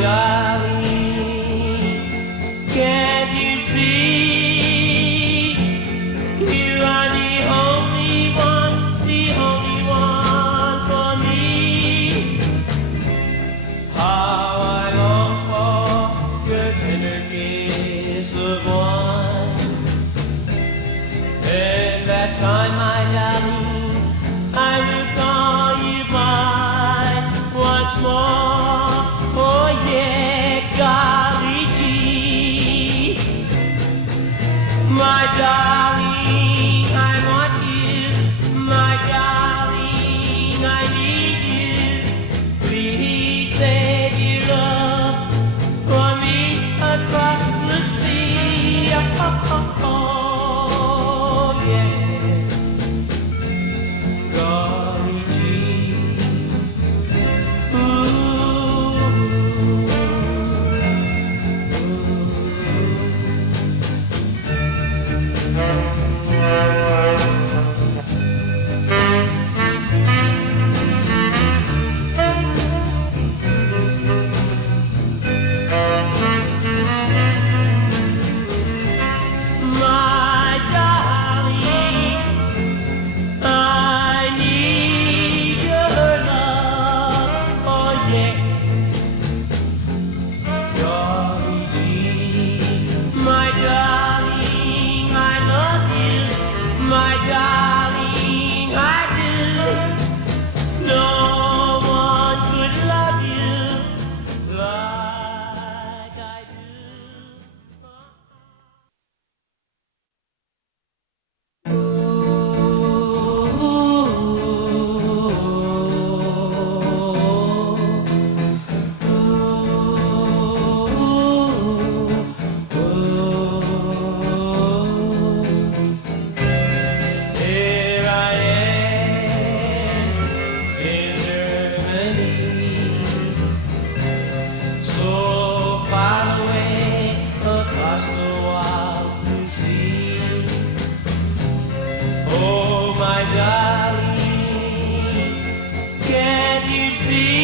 darling, can't you see? You are the only one for me. How I long for your tender kiss of one. And that time, my darling, I will call you mine once more. Oh yeah, Golly gee, my darling, I want you, my darling, I need you. Please save your love for me across the sea. Oh, oh, oh, yeah, Golly gee. My darling, I need your love, oh yeah, Golly gee. My darling, I love you, my darling, I do. No one could love you like I do. Here I am in Germany, so far away across the wild blue sea. Oh, my darling, can't you see?